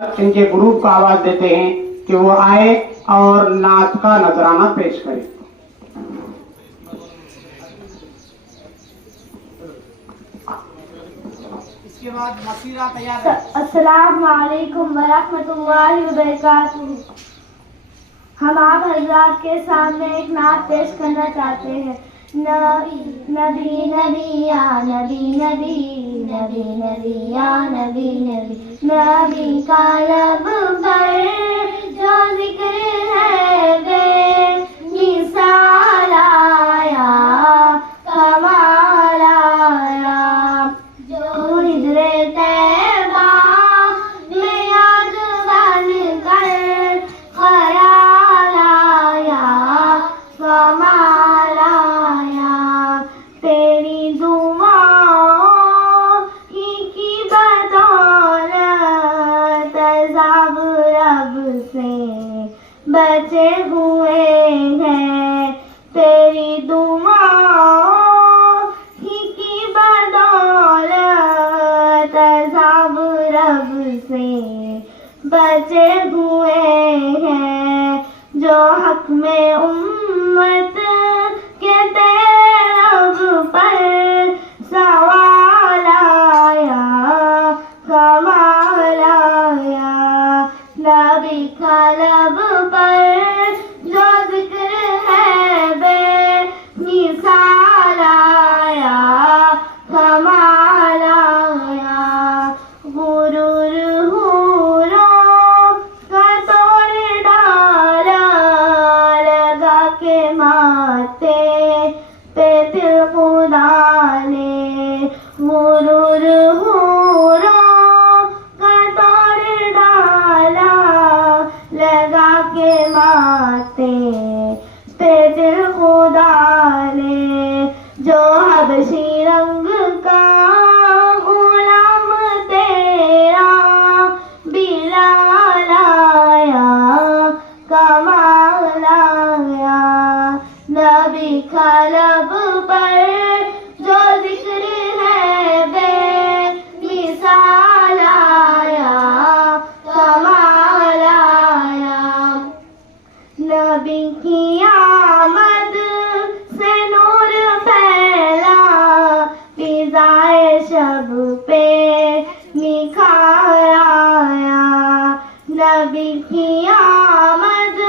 ان کے گروپ کو آواز دیتے ہیں کہ وہ آئے اور نعت کا نذرانہ پیش کرے. اس کے بعد مسیرہ تیار ہے. السلام علیکم ورحمۃ اللہ وبرکاتہ. ہم آپ حضرات کے سامنے ایک نعت پیش کرنا چاہتے ہیں. نبی نبی یا نبی نبی نبی نبی یا نبی نبی نبی کا لب پر جو ذکر ہے بے مثال آیا کمال آیا جو ہجر طیبہ میں یاد بن کر خیال آیا کمال آیا تیری دعاؤں کی بدولت عذاب رب سے بچے ہوئے ہیں. تیری دعاؤں کی بدولت عذاب رب سے بچے ہوئے ہیں. جو حق میں امت کے رب پر سوال آیا کمال آیا. نبی کا لب پر جو ذکر ہے بے مثال آیا کمال آیا. غرور حوروں کا توڑ ڈالا لگا کے ماتے پہ دل خدا نے. غرور حوروں کا توڑ ڈالا لگا کے ماتے پہ دل خدا نے. جو حبشی رنگ کا غلام تیرا بلال آیا کمال آیا. نبی کا لب پر جو ذکر ہے بے مثال آیا کمال آیا. نبی کی آمد سے نور پھیلا فضائے شب پہ نکھار آیا. نبی کی آمد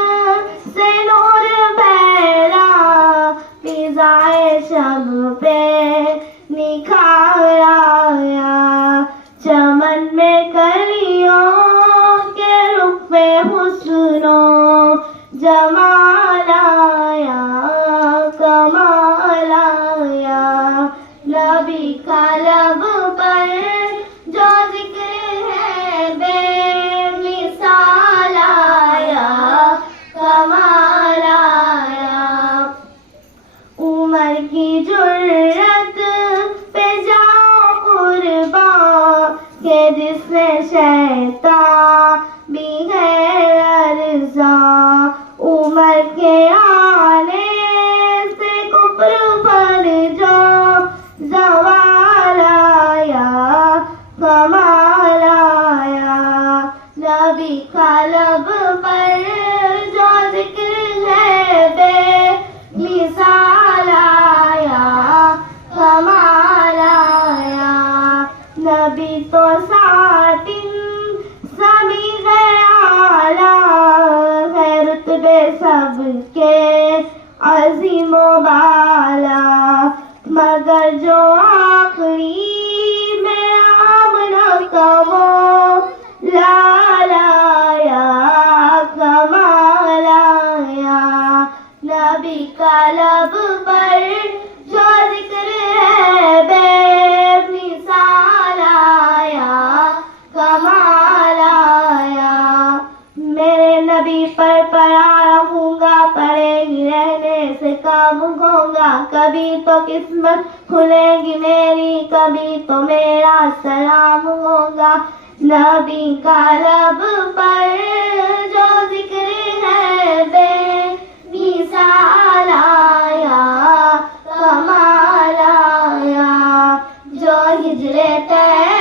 سے نور پھیلا فضائے شب پہ نکھار آیا. چمن میں کلیوں کے رخ پہ حسن و جمال آیا کمال آیا. نبی کا لب پر جو ذکر ہے بے مثال آیا کمال آیا. عمر کی جرت پہ جاؤ قربان کہ جس نے شیطان بھی ہے ارزاں. عمر کے آنے سے کفر پر جو زوال آیا کمال آیا. نبی کا لب پر جو ذکر ہے بے مثال آیا کمال آیا. نبی تو ساتن سمیع اعلیٰ ہے رتبے سب کے عظیم و بالا. مگر جو آخری میں آمنہ کا وہ لال آیا کمال آیا. نبی کا لب پر جو ذکر ہے بے مثال آیا کمال آیا. میرے نبی پر پڑا رہوں گا پڑے گی رہنے سے کام ہوگا. کبھی تو قسمت کھلے گی میری کبھی تو میرا سلام ہوگا. نبی کا لب پر جو ذکر ہے بے مثال آیا کمال آیا. جو ہجر طیبہ